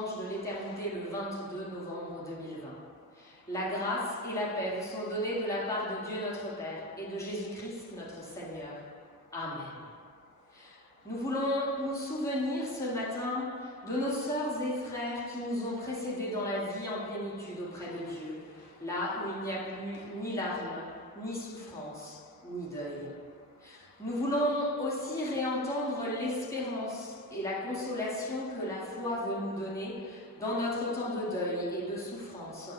dimanche de l'éternité le 22 novembre 2020. La grâce et la paix vous sont données de la part de Dieu notre Père et de Jésus-Christ notre Seigneur. Amen. Nous voulons nous souvenir ce matin de nos sœurs et frères qui nous ont précédés dans la vie en plénitude auprès de Dieu, là où il n'y a plus ni larmes, ni souffrance, ni deuil. Nous voulons aussi réentendre l'espérance et la consolation que la foi veut nous donner dans notre temps de deuil et de souffrance,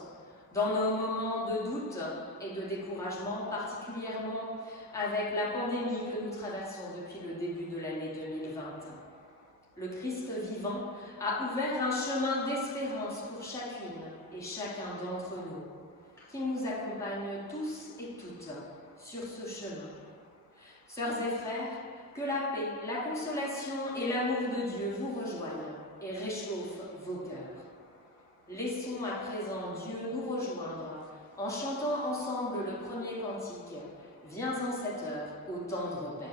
dans nos moments de doute et de découragement, particulièrement avec la pandémie que nous traversons depuis le début de l'année 2020. Le Christ vivant a ouvert un chemin d'espérance pour chacune et chacun d'entre nous, qui nous accompagne tous et toutes sur ce chemin. Sœurs et frères, que la paix, la consolation et l'amour de Dieu vous rejoignent et réchauffent vos cœurs. Laissons à présent Dieu nous rejoindre en chantant ensemble le premier cantique « Viens en cette heure, ô tendre Père ».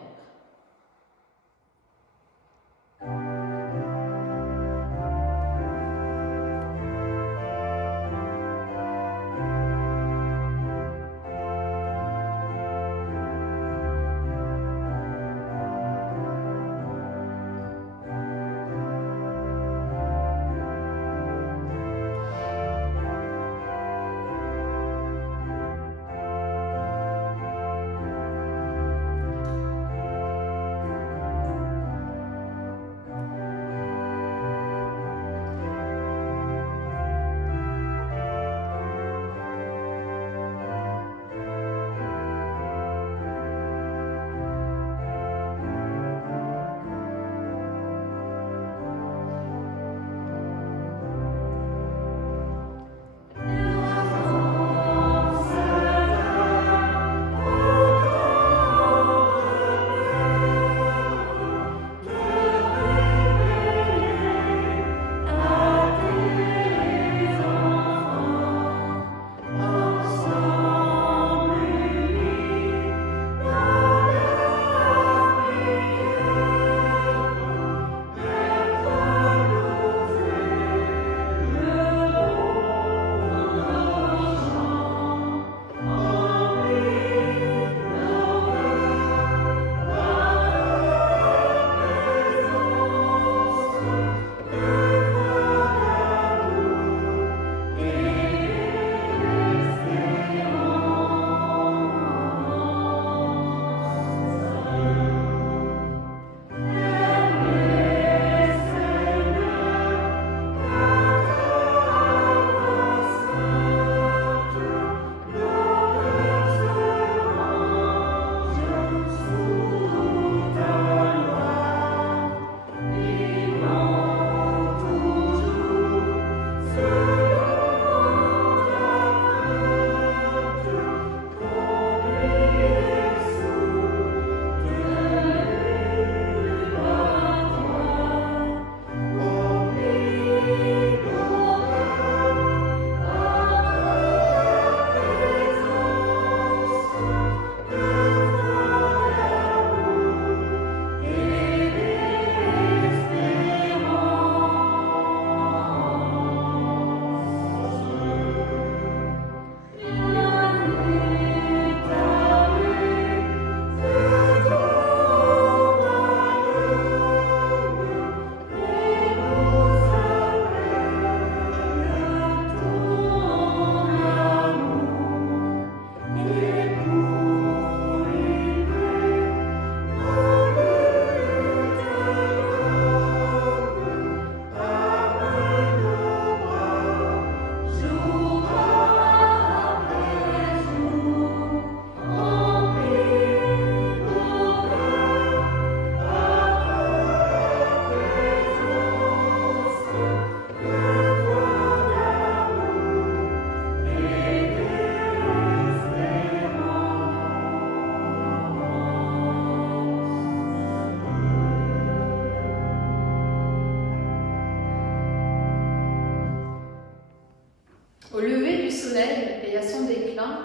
Au lever du soleil et à son déclin,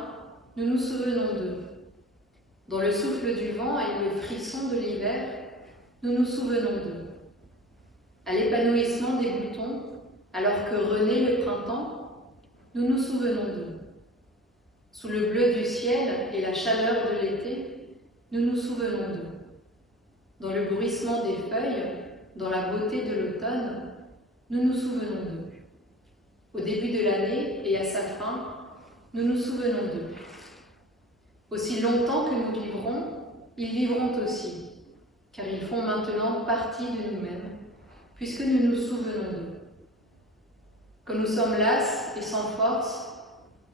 nous nous souvenons d'eux. Dans le souffle du vent et le frisson de l'hiver, nous nous souvenons d'eux. À l'épanouissement des boutons, Alors que renaît le printemps, nous nous souvenons d'eux. Sous le bleu du ciel et la chaleur de l'été, nous nous souvenons d'eux. Dans le bruissement des feuilles, dans la beauté de l'automne, nous nous souvenons d'eux. Au début de l'année et à sa fin, nous nous souvenons d'eux. Aussi longtemps que nous vivrons, ils vivront aussi, car ils font maintenant partie de nous-mêmes, puisque nous nous souvenons d'eux. Quand nous sommes lasses et sans force,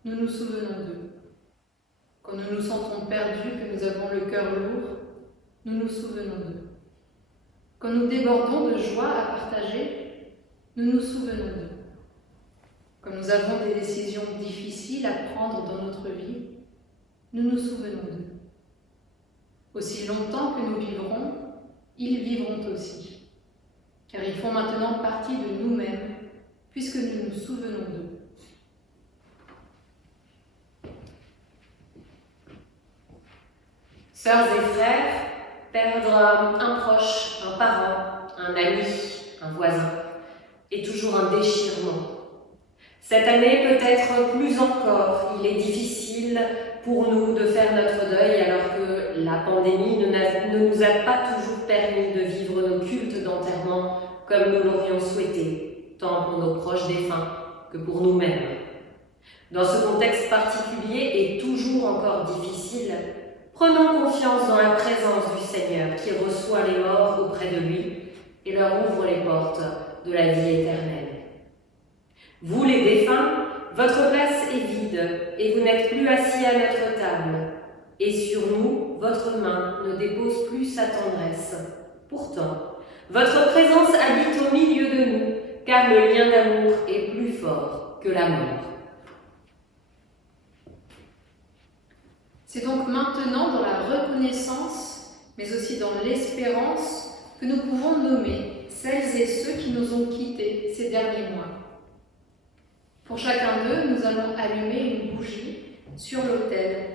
nous nous souvenons d'eux. Quand nous nous sentons perdus, que nous avons le cœur lourd, nous nous souvenons d'eux. Quand nous débordons de joie à partager, nous nous souvenons d'eux. Quand nous avons des décisions difficiles à prendre dans notre vie, nous nous souvenons d'eux. Aussi longtemps que nous vivrons, ils vivront aussi, car ils font maintenant partie de nous-mêmes, puisque nous nous souvenons d'eux. Sœurs et frères, perdre un proche, un parent, un ami, un voisin, est toujours un déchirement. Cette année, peut-être plus encore, il est difficile pour nous de faire notre deuil alors que la pandémie ne nous a pas toujours permis de vivre nos cultes d'enterrement comme nous l'aurions souhaité, tant pour nos proches défunts que pour nous-mêmes. Dans ce contexte particulier et toujours encore difficile, prenons confiance dans la présence du Seigneur qui reçoit les morts auprès de lui et leur ouvre les portes de la vie éternelle. Vous les défunts, votre place est vide et vous n'êtes plus assis à notre table. Et sur nous, votre main ne dépose plus sa tendresse. Pourtant, votre présence habite au milieu de nous, car le lien d'amour est plus fort que la mort. C'est donc maintenant dans la reconnaissance, mais aussi dans l'espérance, que nous pouvons nommer celles et ceux qui nous ont quittés ces derniers mois. Pour chacun d'eux, nous allons allumer une bougie sur l'autel,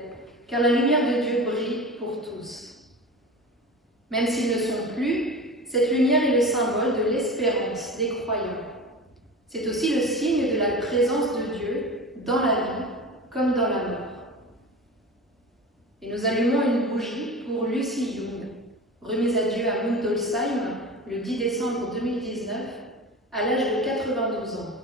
car la lumière de Dieu brille pour tous. Même s'ils ne sont plus, cette lumière est le symbole de l'espérance des croyants. C'est aussi le signe de la présence de Dieu dans la vie comme dans la mort. Et nous allumons une bougie pour Lucie Young, remise à Dieu à Mundolsheim le 10 décembre 2019, à l'âge de 92 ans.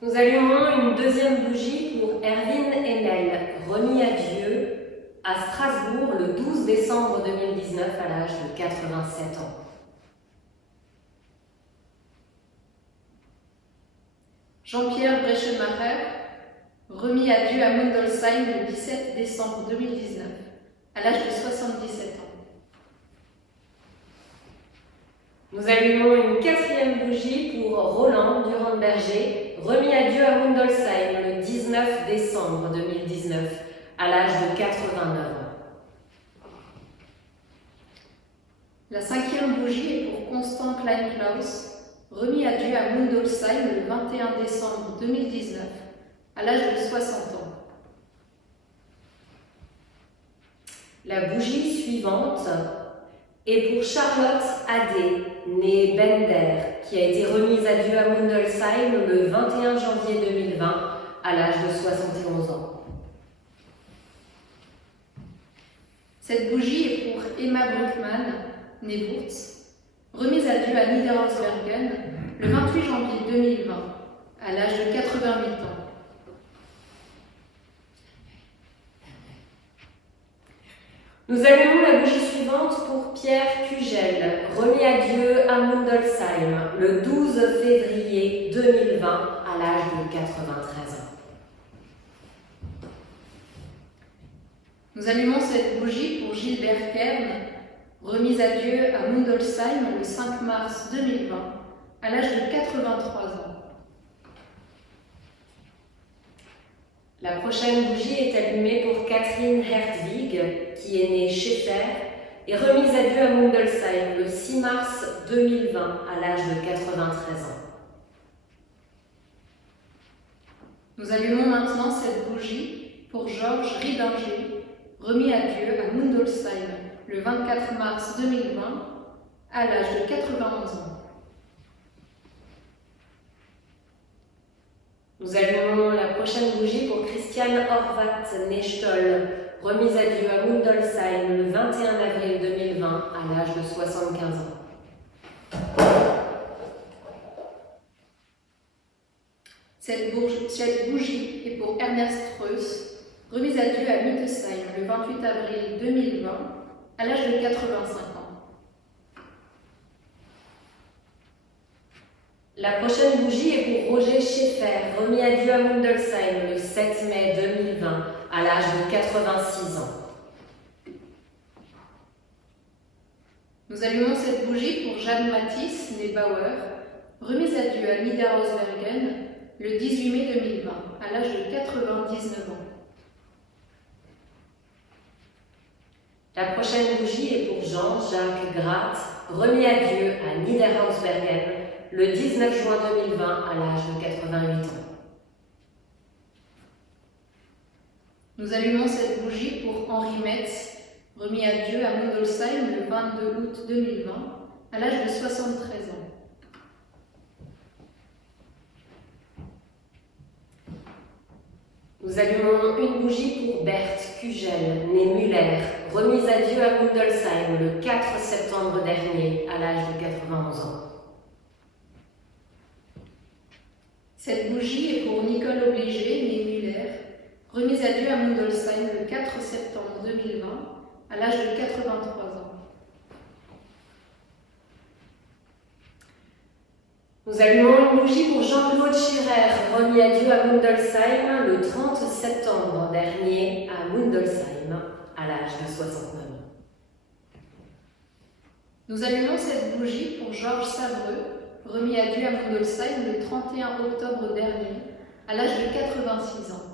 Nous allumons une deuxième bougie pour Erwin Enel, remis à Dieu à Strasbourg le 12 décembre 2019 à l'âge de 87 ans. Jean-Pierre Breschemacher, remis à Dieu à Mundolsheim le 17 décembre 2019 à l'âge de 77 ans. Nous allumons une quatrième bougie pour Roland Durand-Berger, remis à Dieu à Mundolsheim le 19 décembre 2019, à l'âge de 89 ans. La cinquième bougie est pour Constant Klein-Klaus, remis à Dieu à Mundolsheim le 21 décembre 2019, à l'âge de 60 ans. La bougie suivante est pour Charlotte Adé, née Bender, qui a été remise à Dieu à Mundolsheim le 21 janvier 2020 à l'âge de 71 ans. Cette bougie est pour Emma Bruckmann, née Wurz, remise à Dieu à Niederhausbergen le 28 janvier 2020 à l'âge de 88 ans. Nous allumons la bougie suivante pour Pierre Cugel, remis à Dieu à Mundolsheim le 12 février 2020 à l'âge de 93 ans. Nous allumons cette bougie pour Gilbert Kern, remise à Dieu à Mundolsheim le 5 mars 2020 à l'âge de 83 ans. La prochaine bougie est allumée pour Catherine Hertwig, qui est née Scheffer et remise à Dieu à Mundolsheim le 6 mars 2020 à l'âge de 93 ans. Nous allumons maintenant cette bougie pour Georges Riedinger, remis à Dieu à Mundolsheim le 24 mars 2020 à l'âge de 91 ans. Nous allumons la prochaine bougie pour Christiane Horvat, née Stoll, remise à Dieu à Mundolsheim le 21 avril 2020 à l'âge de 75 ans. Cette bougie est pour Ernest Reuss, remise à Dieu à Mittesheim le 28 avril 2020 à l'âge de 85 ans. La prochaine bougie est pour Roger Schaeffer, remis à Dieu à Mundolsheim le 7 mai 2020 à l'âge de 86 ans. Nous allumons cette bougie pour Jeanne Matisse, née Bauer, remise à Dieu à Niederhausbergen le 18 mai 2020 à l'âge de 99 ans. La prochaine bougie est pour Jean-Jacques Gratt, remis à Dieu à Niederhausbergen le 19 juin 2020 à l'âge de 88 ans. Nous allumons cette bougie pour Henri Metz, remis à Dieu à Mundolsheim le 22 août 2020 à l'âge de 73 ans. Nous allumons une bougie pour Berthe Kugel, née Muller, remise à Dieu à Mundolsheim le 4 septembre dernier à l'âge de 91 ans. Cette bougie est pour Nicole Obligé, née Muller, remise à Dieu à Mundolsheim le 4 septembre 2020 à l'âge de 83 ans. Nous allumons une bougie pour Jean-Claude Schurer, remis à Dieu à Mundolsheim le 30 septembre dernier à Mundolsheim à l'âge de 69 ans. Nous allumons cette bougie pour Georges Savreux, remis à Dieu à Mundolsheim le 31 octobre dernier à l'âge de 86 ans.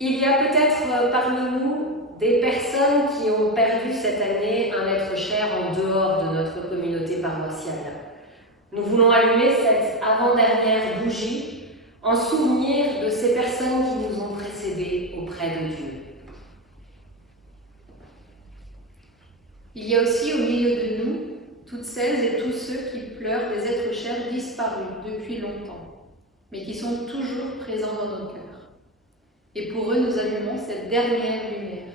Il y a peut-être parmi nous des personnes qui ont perdu cette année un être cher en dehors de notre communauté paroissiale. Nous voulons allumer cette avant-dernière bougie en souvenir de ces personnes qui nous ont précédés auprès de Dieu. Il y a aussi au milieu de nous toutes celles et tous ceux qui pleurent des êtres chers disparus depuis longtemps, mais qui sont toujours présents dans nos cœurs. Et pour eux, nous allumons cette dernière lumière.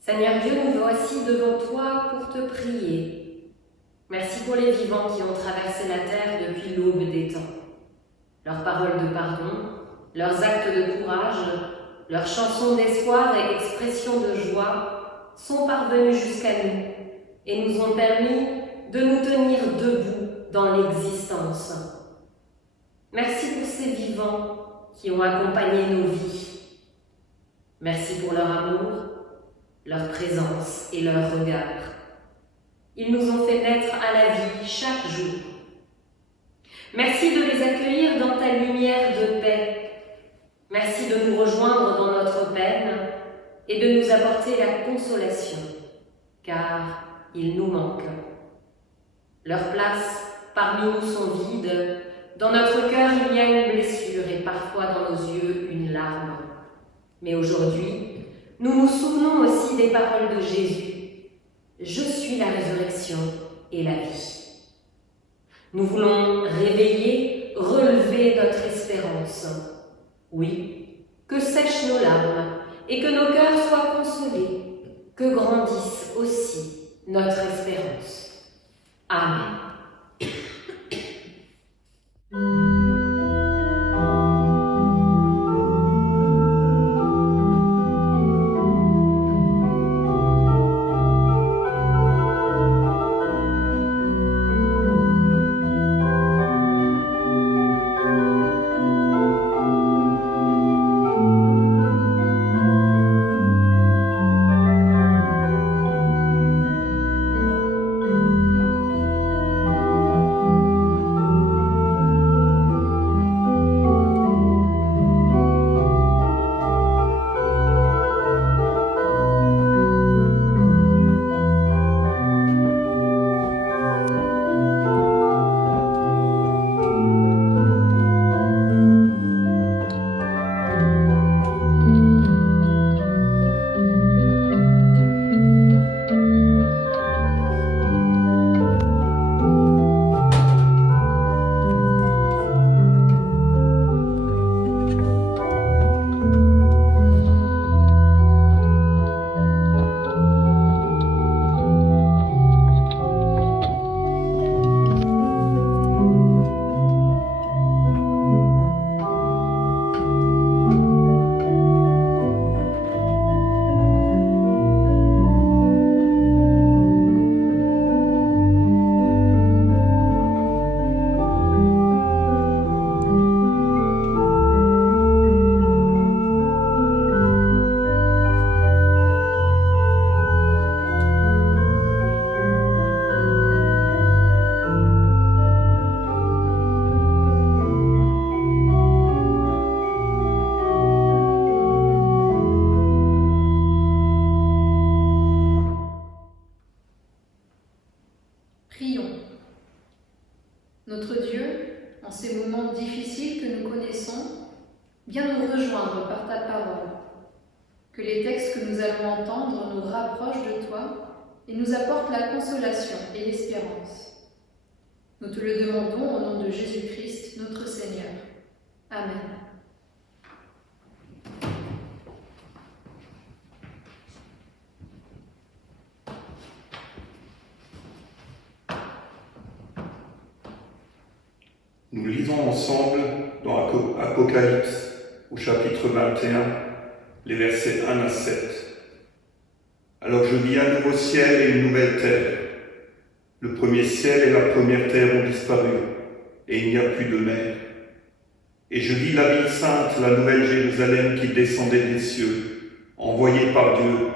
Seigneur Dieu, nous voici devant toi pour te prier. Merci pour les vivants qui ont traversé la terre depuis l'aube des temps. Leurs paroles de pardon, leurs actes de courage, leurs chansons d'espoir et expressions de joie sont parvenus jusqu'à nous et nous ont permis de nous tenir debout dans l'existence. Merci pour ces vivants qui ont accompagné nos vies. Merci pour leur amour, leur présence et leur regard. Ils nous ont fait naître à la vie chaque jour. Merci de les accueillir dans ta lumière de paix. Merci de nous rejoindre dans notre peine et de nous apporter la consolation, car ils nous manquent. Leurs places parmi nous sont vides. Dans notre cœur, il y a une blessure et parfois dans nos yeux, une larme. Mais aujourd'hui, nous nous souvenons aussi des paroles de Jésus. Je suis la résurrection et la vie. Nous voulons réveiller, relever notre espérance. Oui, que sèchent nos larmes et que nos cœurs soient consolés, que grandisse aussi notre espérance. Amen. viens nous rejoindre par ta parole. Que les textes que nous allons entendre nous rapprochent de toi et nous apportent la consolation et l'espérance. Nous te le demandons au nom de Jésus-Christ, notre Seigneur. Amen. Nous lisons ensemble dans Apocalypse au chapitre 21, les versets 1 à 7. Alors je vis un nouveau ciel et une nouvelle terre. Le premier ciel et la première terre ont disparu, et il n'y a plus de mer. Et je vis la ville sainte, la nouvelle Jérusalem qui descendait des cieux, envoyée par Dieu,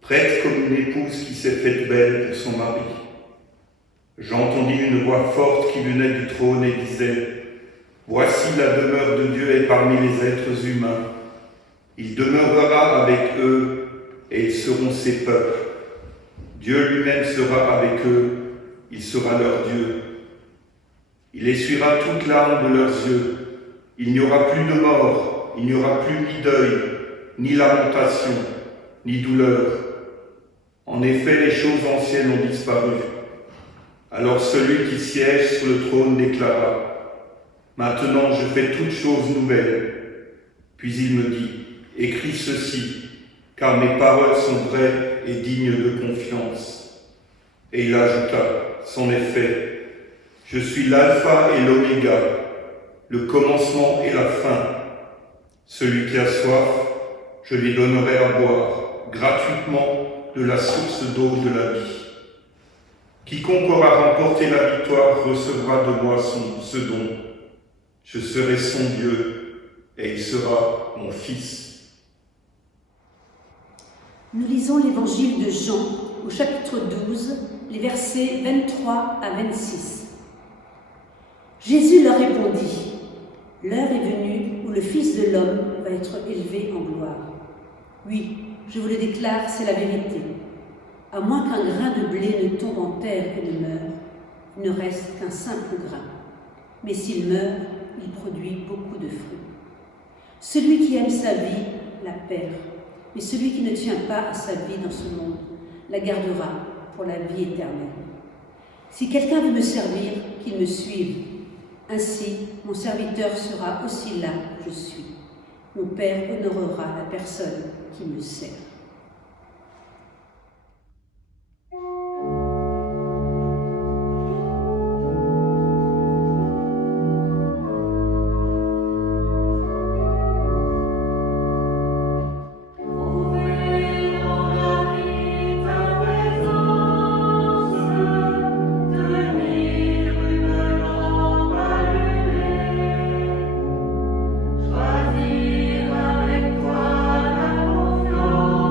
prête comme une épouse qui s'est faite belle pour son mari. J'entendis une voix forte qui venait du trône et disait « Voici la demeure de Dieu est parmi les êtres humains. Il demeurera avec eux et ils seront ses peuples. Dieu lui-même sera avec eux, il sera leur Dieu. Il essuiera toute larme de leurs yeux. Il n'y aura plus de mort, il n'y aura plus ni deuil, ni lamentation, ni douleur. En effet, les choses anciennes ont disparu. » Alors celui qui siège sur le trône déclara « Maintenant je fais toutes choses nouvelles. » Puis il me dit « Écris ceci, car mes paroles sont vraies et dignes de confiance. » Et il ajouta « C'en est fait. Je suis l'alpha et l'oméga, le commencement et la fin. Celui qui a soif, je lui donnerai à boire gratuitement de la source d'eau de la vie. Quiconque aura remporté la victoire recevra de moi ce don. Je serai son Dieu et il sera mon fils. Nous lisons l'évangile de Jean au chapitre 12, les versets 23 à 26. Jésus leur répondit : « L'heure est venue où le Fils de l'homme va être élevé en gloire. Oui, je vous le déclare, c'est la vérité. À moins qu'un grain de blé ne tombe en terre et ne meure, il ne reste qu'un simple grain. Mais s'il meurt, il produit beaucoup de fruits. Celui qui aime sa vie la perd, mais celui qui ne tient pas à sa vie dans ce monde la gardera pour la vie éternelle. Si quelqu'un veut me servir, qu'il me suive. Ainsi, mon serviteur sera aussi là où je suis. Mon Père honorera la personne qui me sert. » Choisir avec toi la confiance.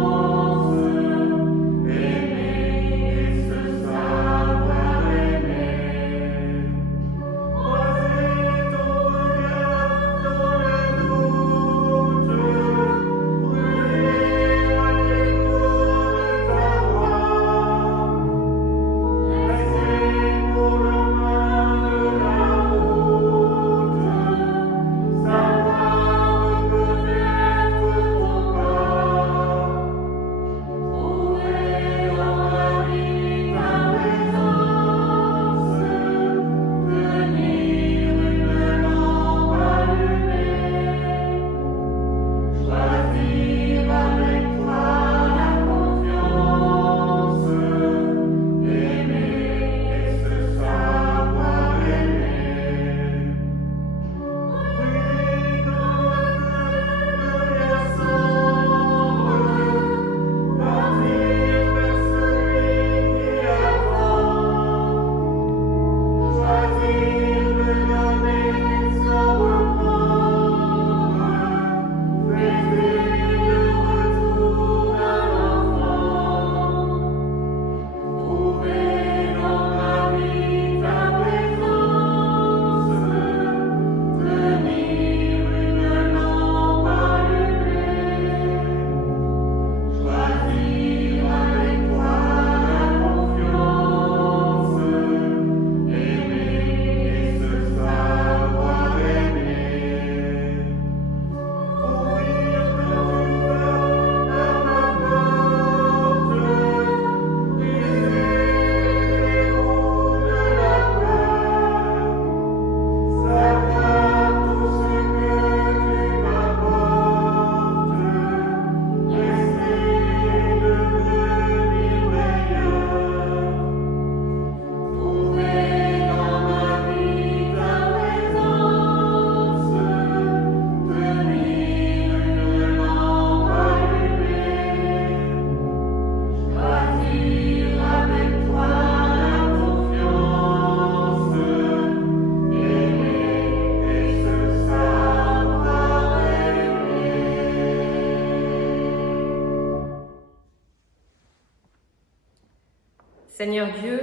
Seigneur Dieu,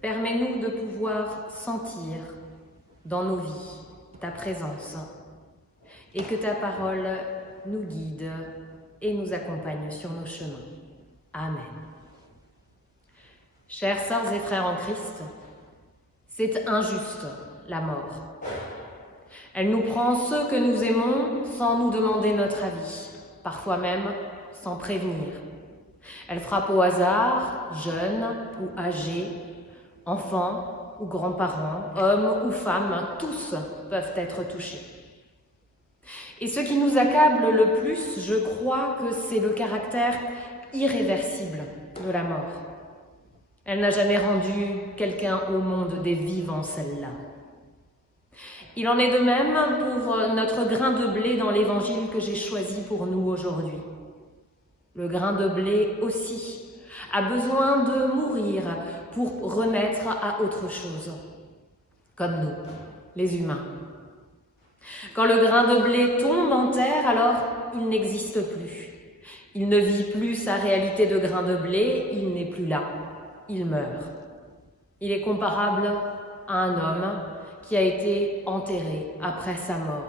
permets-nous de pouvoir sentir dans nos vies ta présence et que ta parole nous guide et nous accompagne sur nos chemins. Amen. Chères sœurs et frères en Christ, c'est injuste la mort. Elle nous prend ceux que nous aimons sans nous demander notre avis, parfois même sans prévenir. Elle frappe au hasard, jeunes ou âgés, enfants ou grands-parents, hommes ou femmes, tous peuvent être touchés. Et ce qui nous accable le plus, je crois que c'est le caractère irréversible de la mort. Elle n'a jamais rendu quelqu'un au monde des vivants, celle-là. Il en est de même pour notre grain de blé dans l'évangile que j'ai choisi pour nous aujourd'hui. Le grain de blé aussi a besoin de mourir pour renaître à autre chose, comme nous, les humains. Quand le grain de blé tombe en terre, alors il n'existe plus. Il ne vit plus sa réalité de grain de blé, il n'est plus là, il meurt. Il est comparable à un homme qui a été enterré après sa mort.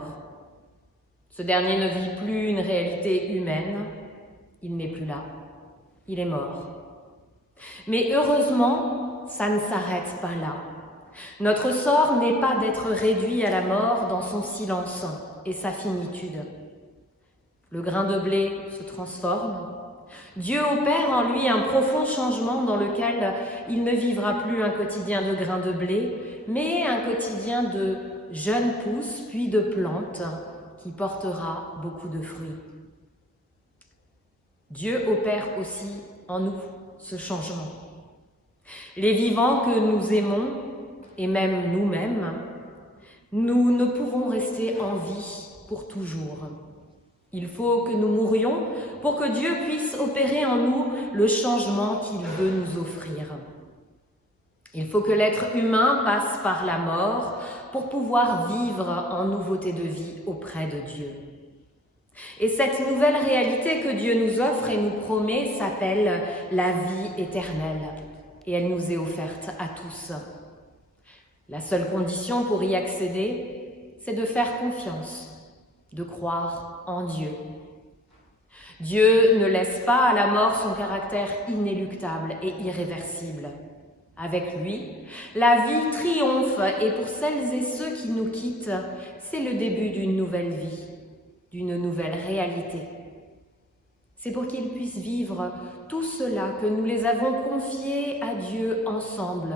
Ce dernier ne vit plus une réalité humaine, il n'est plus là, il est mort. Mais heureusement, ça ne s'arrête pas là. Notre sort n'est pas d'être réduit à la mort dans son silence et sa finitude. Le grain de blé se transforme. Dieu opère en lui un profond changement dans lequel il ne vivra plus un quotidien de grain de blé, mais un quotidien de jeunes pousses puis de plantes qui portera beaucoup de fruits. Dieu opère aussi en nous ce changement. Les vivants que nous aimons, et même nous-mêmes, nous ne pouvons rester en vie pour toujours. Il faut que nous mourions pour que Dieu puisse opérer en nous le changement qu'il veut nous offrir. Il faut que l'être humain passe par la mort pour pouvoir vivre en nouveauté de vie auprès de Dieu. Et cette nouvelle réalité que Dieu nous offre et nous promet s'appelle la vie éternelle. Et elle nous est offerte à tous. La seule condition pour y accéder, c'est de faire confiance, de croire en Dieu. Dieu ne laisse pas à la mort son caractère inéluctable et irréversible. Avec lui, la vie triomphe et pour celles et ceux qui nous quittent, c'est le début d'une nouvelle vie, d'une nouvelle réalité. C'est pour qu'ils puissent vivre tout cela que nous les avons confiés à Dieu ensemble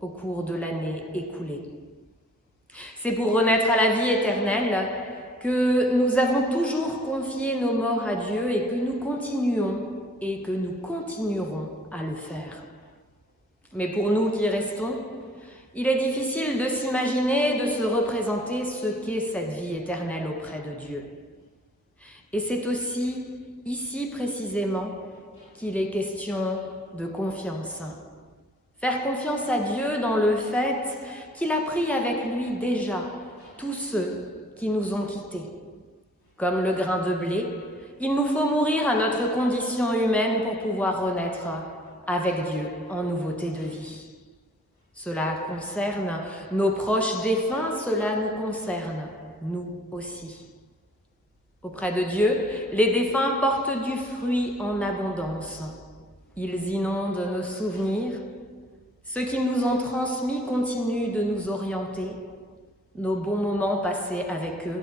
au cours de l'année écoulée. C'est pour renaître à la vie éternelle que nous avons toujours confié nos morts à Dieu et que nous continuons et que nous continuerons à le faire. Mais pour nous qui restons, il est difficile de s'imaginer, de se représenter ce qu'est cette vie éternelle auprès de Dieu. Et c'est aussi ici précisément qu'il est question de confiance. Faire confiance à Dieu dans le fait qu'il a pris avec lui déjà tous ceux qui nous ont quittés. Comme le grain de blé, il nous faut mourir à notre condition humaine pour pouvoir renaître avec Dieu en nouveauté de vie. Cela concerne nos proches défunts, cela nous concerne, nous aussi. Auprès de Dieu, les défunts portent du fruit en abondance. Ils inondent nos souvenirs. Ceux qui nous ont transmis continuent de nous orienter. Nos bons moments passés avec eux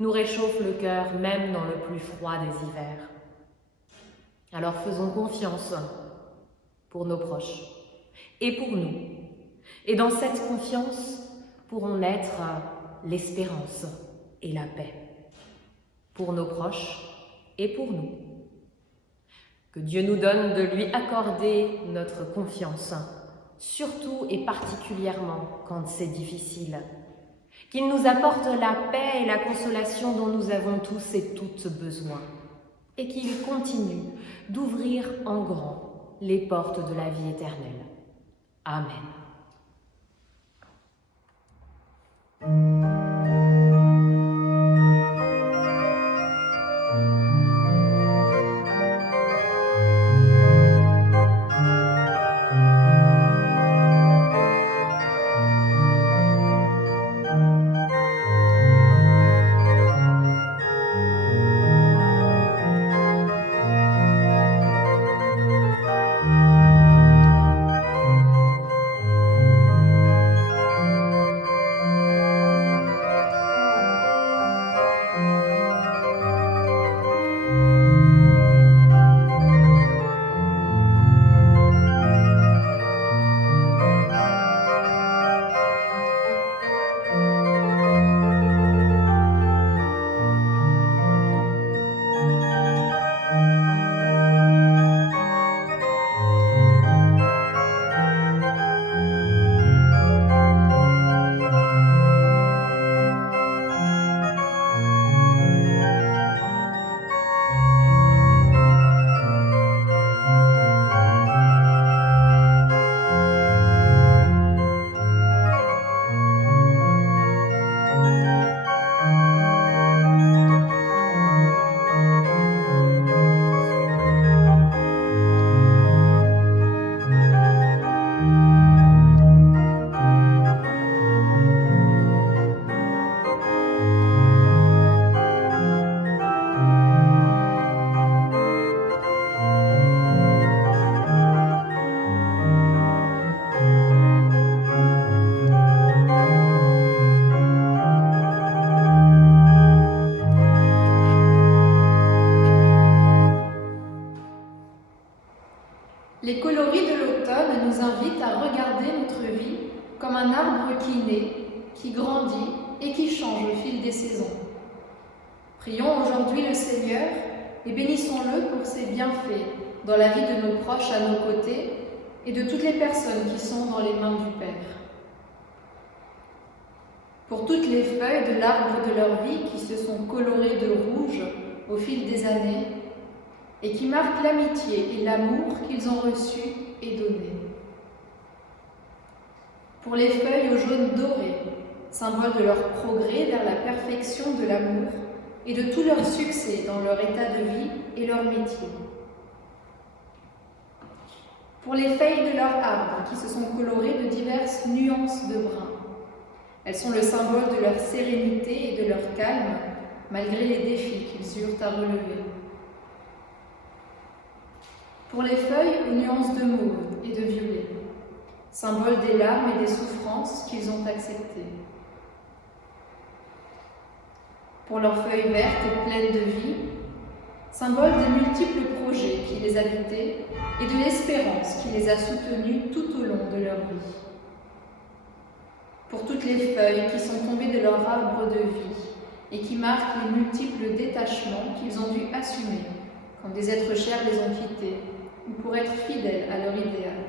nous réchauffent le cœur, même dans le plus froid des hivers. Alors faisons confiance pour nos proches et pour nous. Et dans cette confiance pourront naître l'espérance et la paix. Pour nos proches et pour nous. Que Dieu nous donne de lui accorder notre confiance, surtout et particulièrement quand c'est difficile. Qu'il nous apporte la paix et la consolation dont nous avons tous et toutes besoin. Et qu'il continue d'ouvrir en grand les portes de la vie éternelle. Amen. naît, qui grandit et qui change au fil des saisons. Prions aujourd'hui le Seigneur et bénissons-le pour ses bienfaits dans la vie de nos proches à nos côtés et de toutes les personnes qui sont dans les mains du Père. Pour toutes les feuilles de l'arbre de leur vie qui se sont colorées de rouge au fil des années et qui marquent l'amitié et l'amour qu'ils ont reçus et donnés. Pour les feuilles au jaune doré, symbole de leur progrès vers la perfection de l'amour et de tout leur succès dans leur état de vie et leur métier. Pour les feuilles de leur arbre qui se sont colorées de diverses nuances de brun. Elles sont le symbole de leur sérénité et de leur calme, malgré les défis qu'ils eurent à relever. Pour les feuilles aux nuances de mauve et de violet, symbole des larmes et des souffrances qu'ils ont acceptées. Pour leurs feuilles vertes et pleines de vie, symbole des multiples projets qui les habitaient et de l'espérance qui les a soutenus tout au long de leur vie. Pour toutes les feuilles qui sont tombées de leur arbre de vie et qui marquent les multiples détachements qu'ils ont dû assumer quand des êtres chers les ont quittés ou pour être fidèles à leur idéal.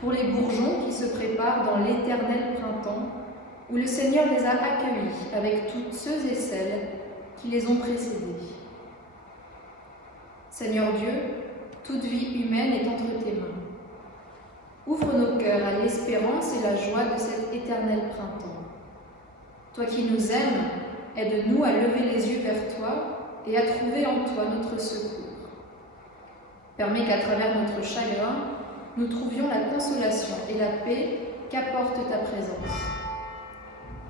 Pour les bourgeons qui se préparent dans l'éternel printemps où le Seigneur les a accueillis avec toutes ceux et celles qui les ont précédés. Seigneur Dieu, toute vie humaine est entre tes mains. Ouvre nos cœurs à l'espérance et la joie de cet éternel printemps. Toi qui nous aimes, aide-nous à lever les yeux vers toi et à trouver en toi notre secours. Permets qu'à travers notre chagrin, nous trouvions la consolation et la paix qu'apporte ta présence.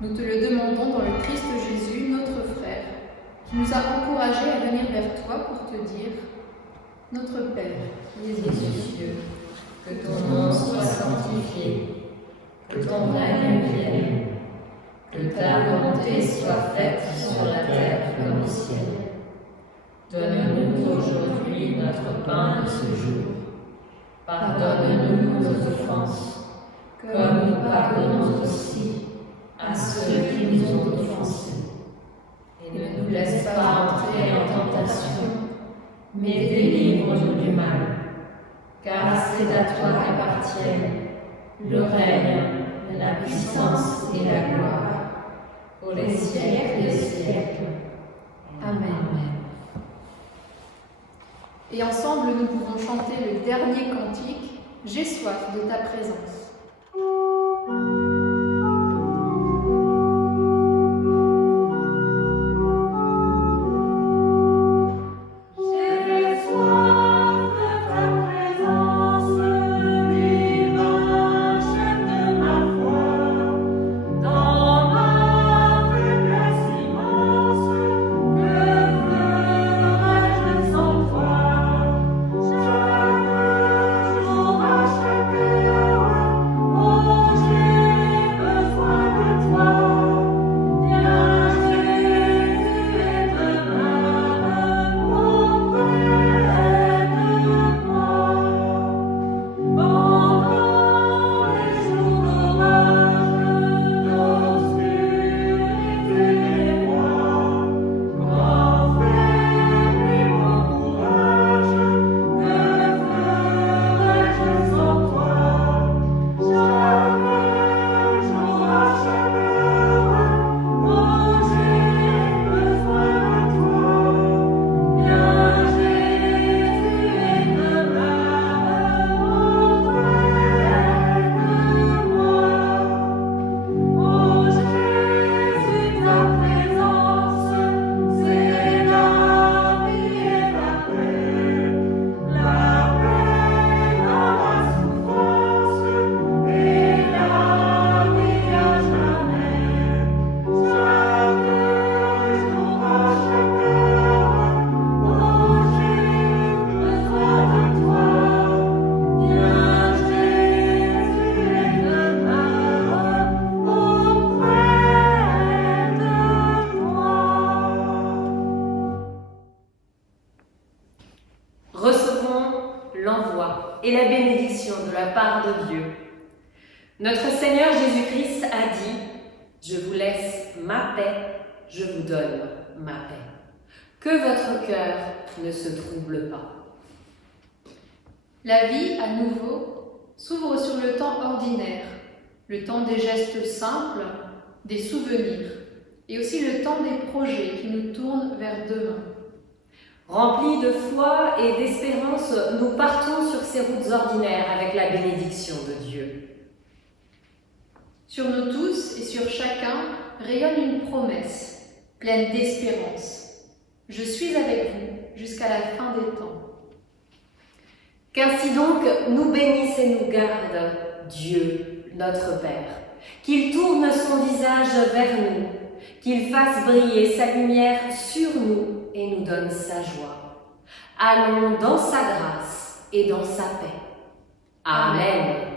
Nous te le demandons dans le Christ Jésus, notre frère, qui nous a encouragés à venir vers toi pour te dire « Notre Père, qui es aux cieux, que ton nom soit sanctifié, que ton règne vienne, que ta volonté soit faite sur la terre comme au ciel. Donne-nous aujourd'hui notre pain de ce jour. Pardonne-nous nos offenses, comme nous pardonnons aussi à ceux qui nous ont offensés. Et ne nous laisse pas entrer en tentation, mais délivre-nous du mal. Car c'est à toi qu'appartiennent le règne, la puissance et la gloire, pour les siècles des siècles. Amen. Et ensemble, nous pouvons chanter le dernier cantique « J'ai soif de ta présence ». Recevons l'envoi et la bénédiction de la part de Dieu. Notre Seigneur Jésus-Christ a dit « Je vous laisse ma paix, je vous donne ma paix. Que votre cœur ne se trouble pas. » La vie, à nouveau, s'ouvre sur le temps ordinaire, le temps des gestes simples, des souvenirs, et aussi le temps des projets qui nous tournent vers demain. Remplis de foi et d'espérance, nous partons sur ces routes ordinaires avec la bénédiction de Dieu. Sur nous tous et sur chacun rayonne une promesse, pleine d'espérance. Je suis avec vous jusqu'à la fin des temps. Qu'ainsi donc nous bénisse et nous garde Dieu, notre Père, qu'il tourne son visage vers nous, qu'il fasse briller sa lumière sur nous et nous donne sa joie. Allons dans sa grâce et dans sa paix. Amen.